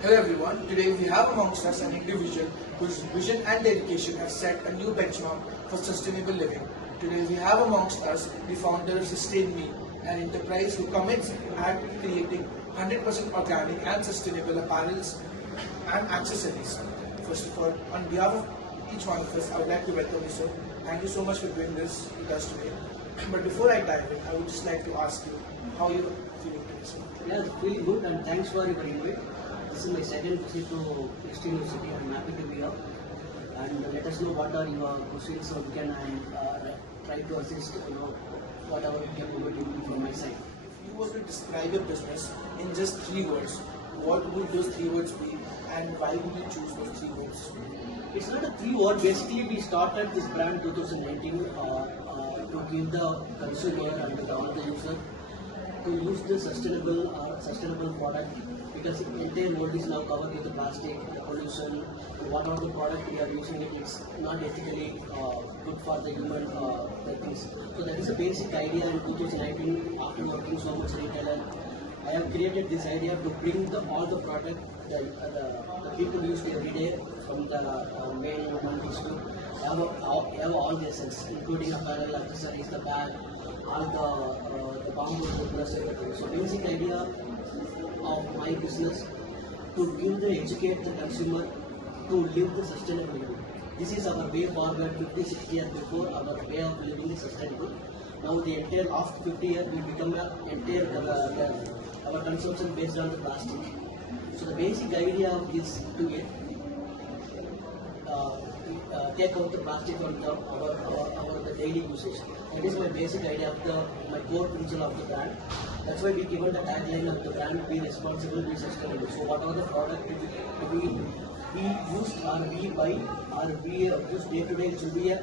Hello everyone, today we have amongst us an individual whose vision and dedication have set a new benchmark for sustainable living. Today we have amongst us the founder of sustainme, an enterprise who commits at creating 100% organic and sustainable apparels and accessories. First of all, on behalf of each one of us, I would like to welcome you, sir. Thank you so much for doing this with us today. But before I dive in, I would just like to ask you how you're feeling today, sir. Yeah, it's really good and thanks for your invite. This is my second visit to East University. I'm happy to be here. And let us know what are your questions so we can try to assist whatever we can do from my side. If you were to describe your business in just 3 words, what would those 3 words be and why would you choose those 3 words? It's not a 3 word. Basically, we started this brand 2019 to give the consumer and all the user to use the sustainable product, because the entire world is now covered with the plastic, the pollution, and whatever the product we are using it's not ethically good for the human things. So that is the basic idea in 2019. After working so much retailer, I have created this idea to bring all the product the people use every day, from the main woman to have all the essence, including apparel, accessories, the bag, all the bamboo, the plus everything. So basic idea of my business to educate the consumer to live the sustainable living. This is our way forward. 50-60 years before, our way of living is sustainable. Now the entire after 50 years we become our consumption based on the plastic. So the basic idea of this to take out the plastic from our daily usage. That is my basic idea of my core principle of the brand. That's why we given the tagline of the brand: be responsible, be sustainable. So whatever the product we use or we buy or we use day to day, it should be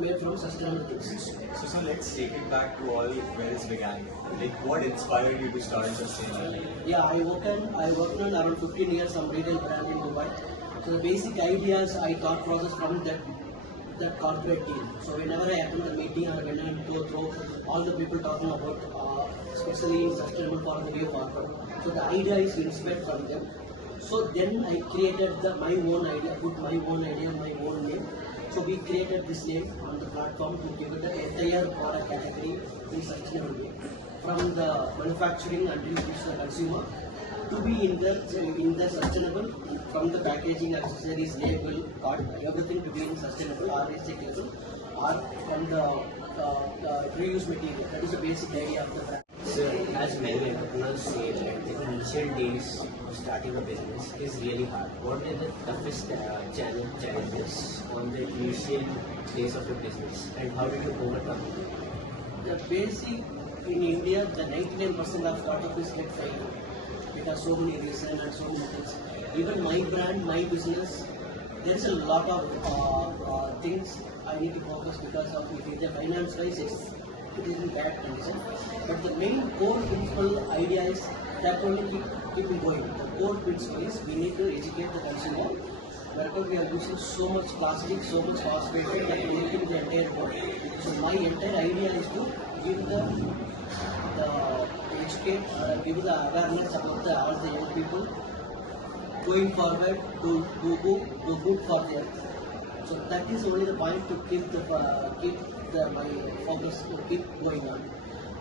made from sustainable things. So let's take it back to all where it began. Like, what inspired you to start sustainable? Yeah, I worked on around 15 years some retail brand in Dubai. So the basic ideas I thought process from that corporate team. So whenever I attend the meeting or when I go through all the people talking about especially sustainable for the way forward. So the idea is inspired from them. So then I created my own idea, put my own idea, my own name. So we created this name on the platform to give it the entire product category in sustainable way. From the manufacturing until reach the consumer, to be in the sustainable, from the packaging, accessories, label, card, everything to be in sustainable or recyclable, or from the reuse material. That is the basic idea of the brand. So, as many entrepreneurs say, that the initial days of starting a business is really hard. What are the toughest challenges on the initial days of your business, and how did you overcome it? The basic in India, the 99% of startup is get failed because so many reasons and so many things. Even my brand, my business, there is a lot of things I need to focus because of it. The finance wise, it is in bad condition. But the main core principle idea is that only keep going. The core principle is we need to educate the consumer. Wherever we are using so much plastic, so much phosphate that making the entire world. So my entire idea is to give the educate, give the awareness about all the young people going forward to do good for them. So that is only the point to keep my focus to keep going on.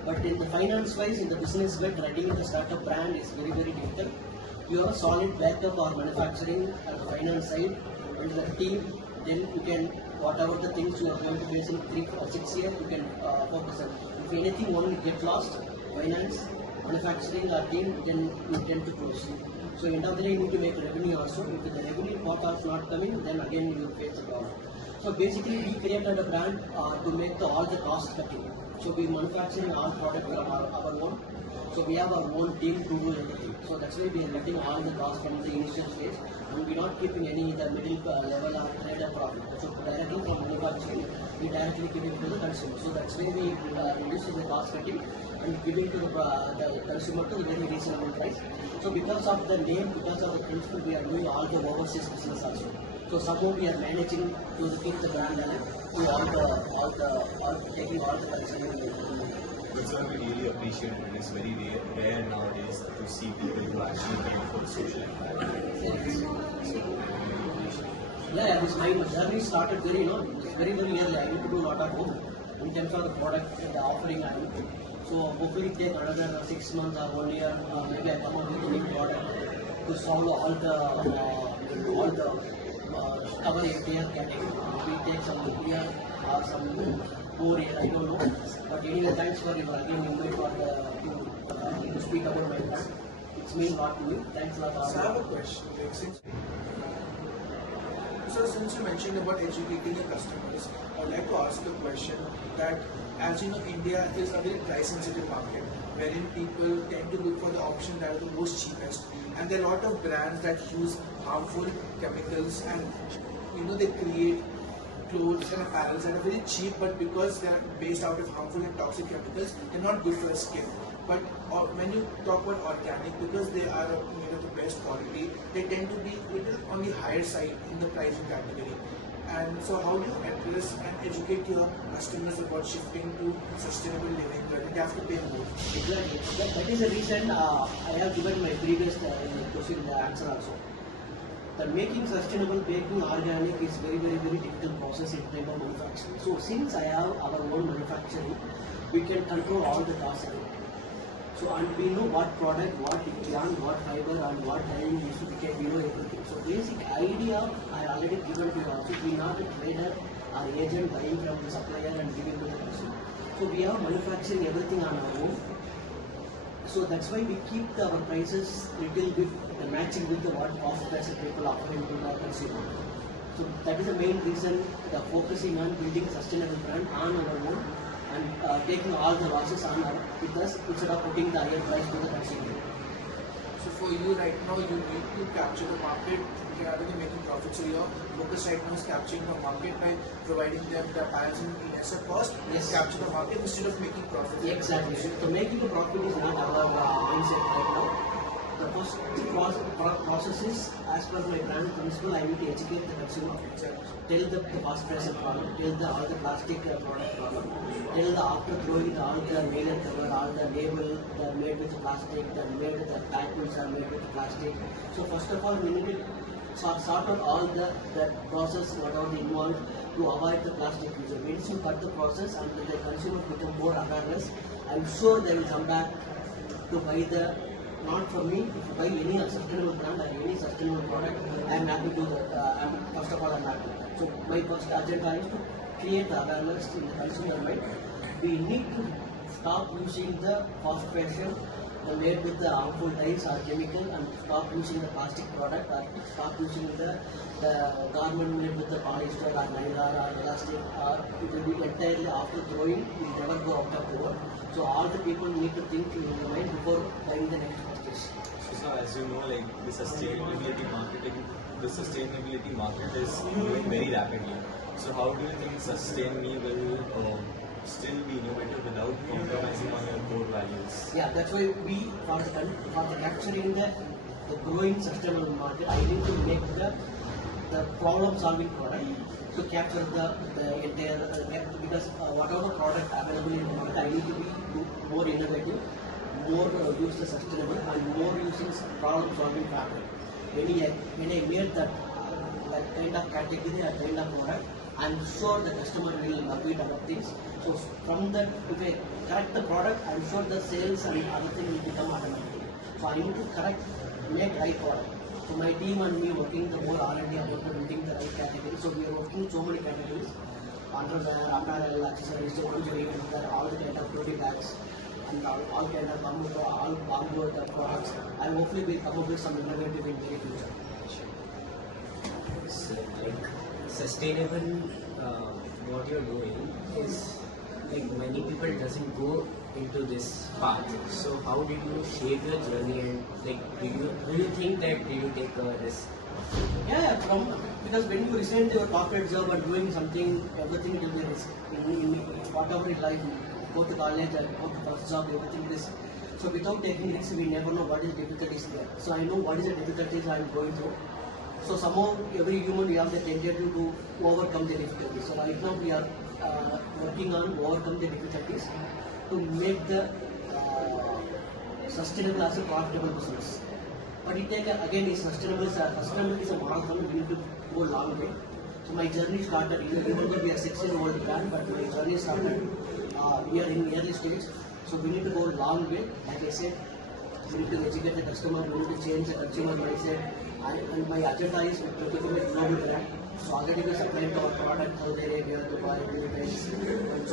But in the finance wise, in the business wise, running the startup brand is very difficult. You have a solid backup or manufacturing at the finance side and the team, then you can whatever the things you are going to face in 3 or 6 years, you can focus on. If anything one get lost, finance, manufacturing or team, then you tend to close. So end of the day you need to make revenue also. If the revenue part is not coming, then again you will face the problem. So basically we created a brand to make all the cost cutting. So we manufacturing all products from our own. So we have our own team to do everything. So that's why we are getting all the costs from the initial stage, and we are not keeping any the middle level or trader profit. So directly from manufacturing, we directly give it to the consumer. So that's why we reduce the cost cutting and giving to the consumer to the very reasonable price. So because of the name, because of the principle, we are doing all the overseas business also. So somehow we are managing to keep the brand alive, to taking all the consumer. But sir, we really appreciate it. It's very rare nowadays to see people who actually care for the social environment. So we really appreciate it. Yeah, this my journey started very, very early. I need to do a lot of work in terms of the product, the offering I need. So hopefully take another 6 months or 1 year, maybe I come up with a new product to solve all the cover APR category. We take some year or some more year, I don't know. But anyway, thanks for your again invite for to speak about my product. It's mean a lot to me. Thanks a lot. So I have a question. Since you mentioned about educating your customers, I'd like to ask a question that, as you know, India is a very price-sensitive market, wherein people tend to look for the option that are the most cheapest, and there are a lot of brands that use harmful chemicals, and they create clothes and apparels that are very cheap, but because they are based out of harmful and toxic chemicals, they're not good for the skin. But when you talk about organic, because they are made of the best quality, they tend to be little on the higher side in the pricing category. And so how do you address and educate your customers about shifting to sustainable living, where they have to pay more? Exactly. That is the reason I have given my previous question the answer also. The making sustainable, making organic is very, very, very difficult process in terms of manufacturing. So since I have our own manufacturing, we can control all the costs. So and we know what product, what yarn, what fiber, and what dyeing we should get. We know everything. So basic idea I already given to you also. We are not a trader or agent buying from the supplier and giving to the consumer. So we are manufacturing everything on our own. So that's why we keep our prices little bit matching with the what cost price people offering to the consumer. So that is the main reason the focusing on building sustainable brand on our own and taking all the losses on with us instead of putting the higher price to the consumer. So for you right now, you need to capture the market rather than making profit. So your focus right now is capturing the market by providing them the apparels in lesser cost. Yes. Capture the market instead of making profit. Exactly. So making a profit is not our mindset right now. The first process is, as per my brand principle, I need to educate the consumer. Tell the cost price of product, tell all the plastic product problem, tell the after throwing all the nailer cover, all the label that are made with plastic, that made with the packets are made with plastic. So first of all, we need to sort out all the process, whatever involved to avoid the plastic use. Once you cut the process and the consumer become more awareness, I'm sure they will come back to buy the. Not for me, if you buy any sustainable brand or any sustainable product, I am happy to first of all I am happy. So my first agenda is to create the awareness in the consumer mind. We need to stop using the fast fashion made with the harmful dyes or chemical and stop using the plastic product or stop using the garment made with the polyester or nylon or elastic or it will be entirely after throwing, it will never go out of the world. So all the people need to think in their mind before buying the next purchase. So as you know, like the sustainability market is growing very rapidly. So how do you think SustainMe will still be innovative without compromising on your core values? Yeah, that's why we for the capturing the growing sustainable market, I need to make the problem solving product to capture the entire because whatever product available in the market, I need to be more innovative, more use the sustainable and more using problem solving factor. When I made that kind of category or kind of product, I'm sure the customer will love it, other things. So from that, if I correct the product, I'm sure the sales and other things will become automatic. So I need to make right product. So my team and me working the more R&D about building the right category. So we are working so many categories, underwear, apparel, accessories, lingerie, all the kind of beauty bags, and all kind of bamboo products. And hopefully we'll come up with some innovative in the very future. So, like sustainable, what you're doing is like many people doesn't go into this path. So how did you shape your journey and like do you think that did you take a risk? Yeah, because when you resign to your corporate job and doing something, everything will be a risk. In whatever in life, go to college and go to first job, everything is. So without taking risks, we never know what is difficulties there. So I know what is the difficulties I am going through. So somehow every human we have the tendency to overcome the difficulties. So right now we are working on overcome the difficulties to make the sustainable as a profitable business. But it take again is sustainable is a marathon. We need to go a long way. So my journey started, even though we are 16-year-old brand, but my journey started, we are in early stage. So we need to go a long way. Like I said, we need to educate the customer, we need to change the consumer mindset. And my agenda is to become a global brand. So already we supply our product Saudi Arabia, Dubai, Philippines, and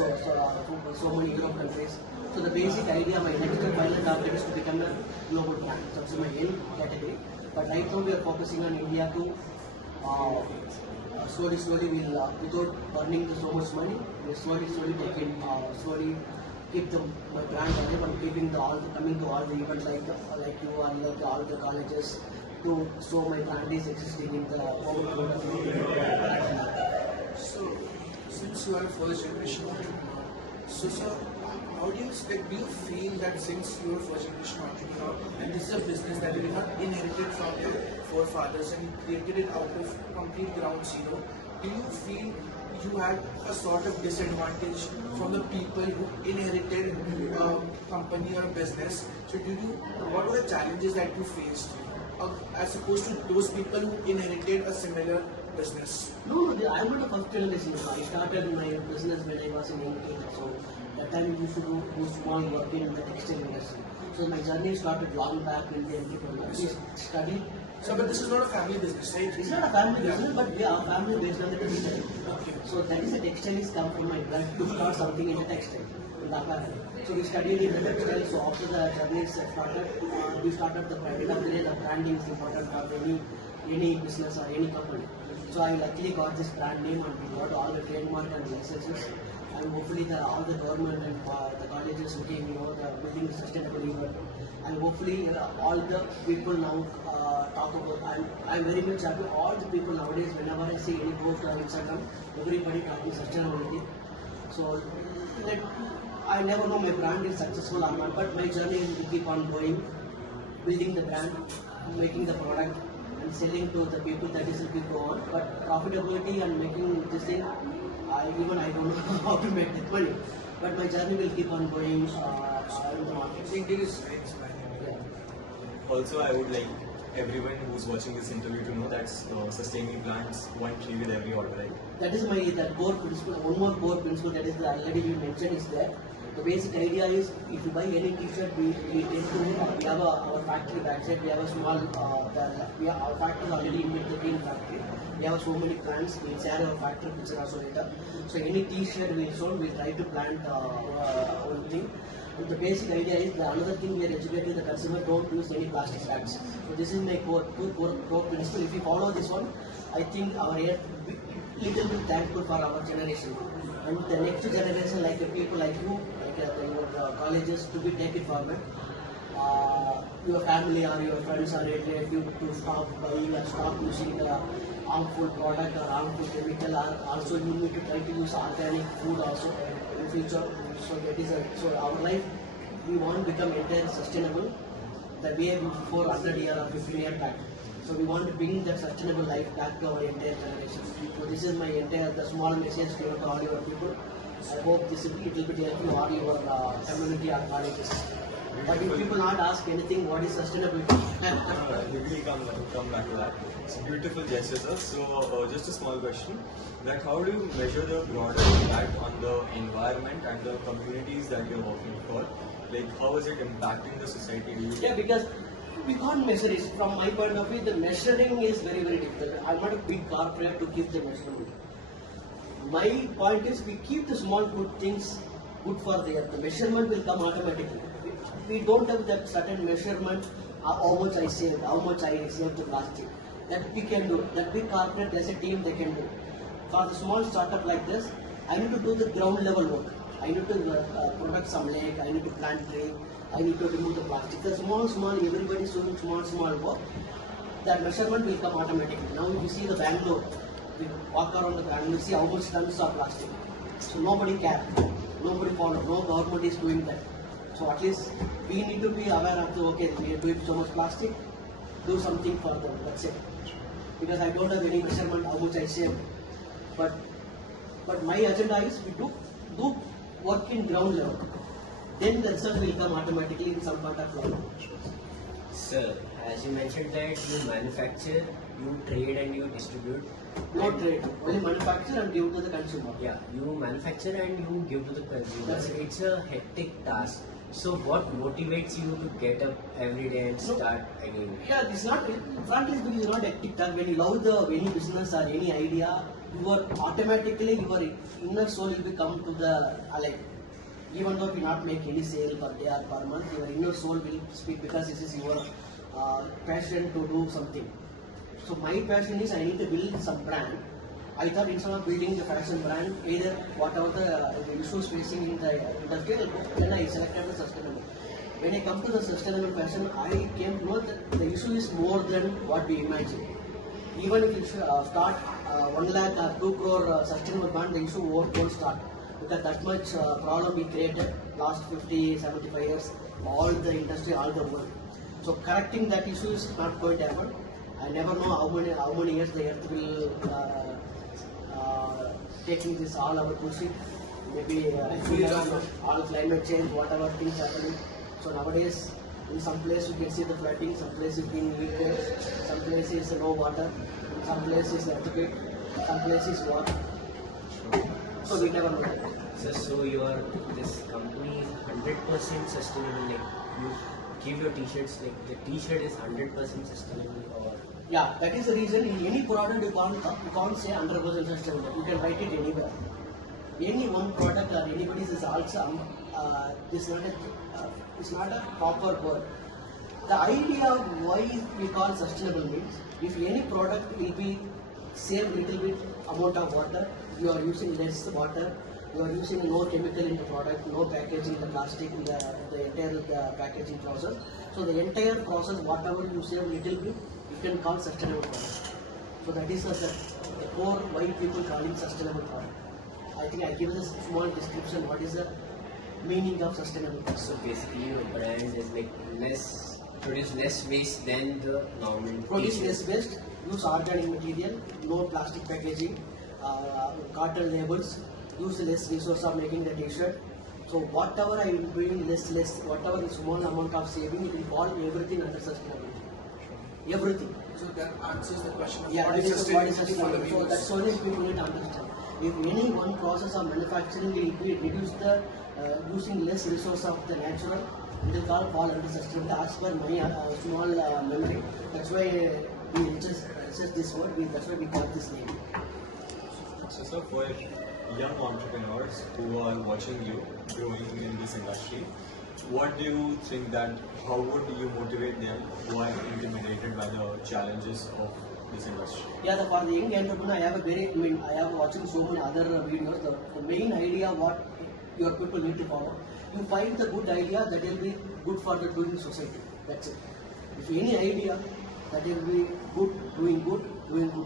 so many Europe countries. So the basic idea, my next and final target is to become a global brand. So that's my aim category. But right now we are focusing on India to slowly we'll without burning so much money, we'll slowly slowly keep my brand alive and keeping coming to all the events like you and like all the colleges to show my brand is existing in the So, since you are a first generation entrepreneur, so sir, how do you feel that since you are a first generation entrepreneur and this is a business that you have inherited from your forefathers and you created it out of complete ground zero, do you feel you had a sort of disadvantage from the people who inherited a company or a business? So what were the challenges that you faced as opposed to those people who inherited a similar business? No, I'm not a first generation. I started my business when I was in 18. So that time we used to do small work in the textile industry. So my journey started long back in the entrepreneur. We studied. So, but this is not a family business, right? It's not a family business, but we are family based on the textile. Okay. So that is a textile is come from my blood to start something in the textile, in the apparel. So we studied in the textile. So after the journey started, we started the brand. The branding is important for any business or any company. So I luckily got this brand name and we got all the trademark and licenses. And hopefully all the government and the colleges looking, the building the sustainable event. And hopefully all the people now talk about, I'm very much happy, all the people nowadays, whenever I see any post on Instagram, everybody talking sustainability. So I never know my brand is successful or not, but my journey is to keep on going, building the brand, making the product, and selling to the people that is will go on. But profitability and making this thing, I don't know how to make that money. But my journey will keep on going in the market. I think it is very inspiring. Also, I would like everyone who's watching this interview to know that sustainable plants one treated every order, right? That is that core principle. One more core principle that is already you mentioned is that the basic idea is if you buy any t-shirt, we tend to we have our factory backside. We have a small our factory is already in the green factory. We have so many plants. We share our factory picture also later. So any t-shirt we sold, we try to plant one thing. And the basic idea is another thing we are educating the consumer, don't use any plastic bags. So this is my core principle. If you follow this one, I think our little bit thankful for our generation. And the next generation, like the people like you, like your colleges, to be take it forward. Your family or your friends or relative to stop buying and stop using the harmful product or harmful chemical, or also you need to try to use organic food also in future. So that is so our life, we want to become entirely sustainable the way before 100 years or 15 years back. So we want to bring that sustainable life back to our entire generation. So this is my the small message to all your people. I hope this will it will be helpful to all your community or colleges. But if people not ask anything, what is sustainability? Maybe come back to that. It's a beautiful gesture, sir. So just a small question: that how do you measure the broader impact on the environment and the communities that you're working for? Like, how is it impacting the society? Yeah, because we can't measure it. From my point of view, the measuring is very, very difficult. I'm not a big corporate to keep the measurement. My point is, we keep the small good things good for the earth. The measurement will come automatically. We don't have that certain measurement, how much I saved, how much I saved the plastic. That we can do. That big corporate as a team they can do. For the small startup like this, I need to do the ground level work. I need to product some lake, I need to plant tree, I need to remove the plastic. The small, everybody is doing small work. That measurement will come automatically. Now if you see the Bangalore, we walk around the Bangalore, see how much tons of plastic. So nobody cares, nobody follow, no government is doing that. So at least we need to be aware of the, okay, we are doing so much plastic, do something for them, that's it. Because I don't have any measurement how much I save. But my agenda is we do work in ground level. then the result will come automatically in some part of life. Sir, as you mentioned that you manufacture, you trade and you distribute. No trade, only manufacture and give to the consumer. Yeah, you manufacture and you give to the consumers. It's a hectic task. So what motivates you to get up every day and start again? Yeah, it's not a TikTok. When you love any business or any idea, you are automatically your inner soul will become to the like. Even though you not make any sale per day or per month, your inner soul will speak because this is your passion to do something. So my passion is I need to build some brand. I thought instead of building the fashion brand, either whatever the issues facing in the industry, then I selected the sustainable. When I come to the sustainable fashion, I came to know that the issue is more than what we imagine. Even if you start 1 lakh or 2 crore sustainable brand, the issue won't start. Because that much problem we created last 50, 75 years, all the industry, all the world. So correcting that issue is not going to happen. I never know how many years the earth will taking this all our pushing. Maybe all climate change, whatever things happening. So nowadays, in some place you can see the flooding, some place you can leakage, some place is no water, some place is earthquake, some place is water. So we never know that. So this company is 100% sustainable. Like you give your t-shirts, like the t-shirt is 100% sustainable or. Yeah, that is the reason in any product you can't say 100% sustainable. You can write it anywhere. Any one product or anybody's is also it's not a proper word. The idea of why we call sustainable means if any product will be save little bit amount of water, you are using less water, you are using no chemical in the product, no packaging, the plastic, the entire packaging process. So the entire process, whatever you save little bit, you can call sustainable product. So that is the core why people call it sustainable product. I think I give a small description what is the meaning of sustainable product. So basically your brand is like produce less waste than the normal. Produce less waste, use organic material, no plastic packaging, cotton labels, use less resource of making the t-shirt. So whatever I am doing less, whatever is small amount of saving, it will fall everything under sustainability. Everything. So that answers the question of Yeah, what that is is what is sustainability for the sustainable. So viewers. that's only people need to understand. If any one process of manufacturing will reduce the using less resource of the natural, it will fall under sustainability as per my small memory. That's why we just this word, that's why we got this name. So, sir, for young entrepreneurs who are watching you growing in this industry, what do you think that how would you motivate them who are intimidated by the challenges of this industry? Yeah, for the young entrepreneur, I have watching so many other videos. The main idea what your people need to follow. You find the good idea that will be good for the doing society. That's it. If any idea that will be doing good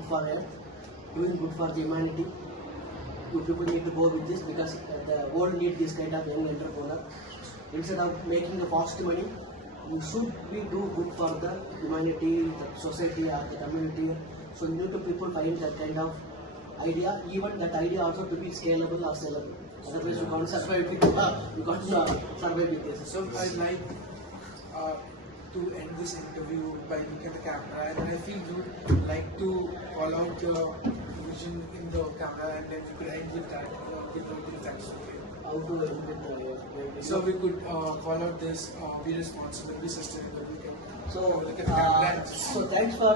for earth, doing good for the humanity, you people need to go with this because the world needs this kind of young entrepreneur. Instead of making the fast money, you should be do good for the humanity, the society or the community. So you need to people find that kind of idea, even that idea also to be scalable or sellable. Otherwise you can't survive with this. So I'd like to end this interview by looking at the camera, and I feel you would like to call out your vision in the camera, and then we could end with that. If that's okay. How to end with the So we could call out this: be responsible, be sustainable. We can So, look at the camera. so thanks for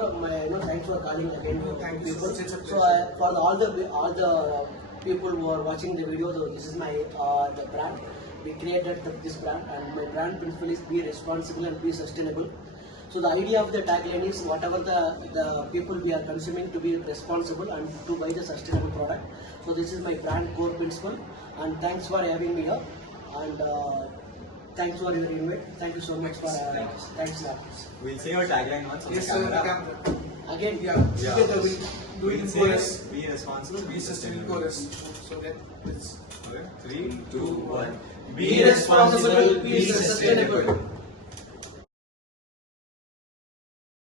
thanks for calling again. Thank you. People. It's a So pleasure. for all the people who are watching the video, so this is my the brand. We created this brand, and my brand principle is be responsible and be sustainable. So the idea of the tagline is whatever the people we are consuming to be responsible and to buy the sustainable product. So this is my brand core principle, and thanks for having me here. And thanks for your invite. Thank you so much for thanks a lot. We'll say your tagline once on Yes, the so the camera. camera. Again, Yeah. Yeah. Together we do it We'll in say chorus. be responsible, Be sustainable chorus. So let's. Okay. 3, 2, 1. be responsible, be sustainable.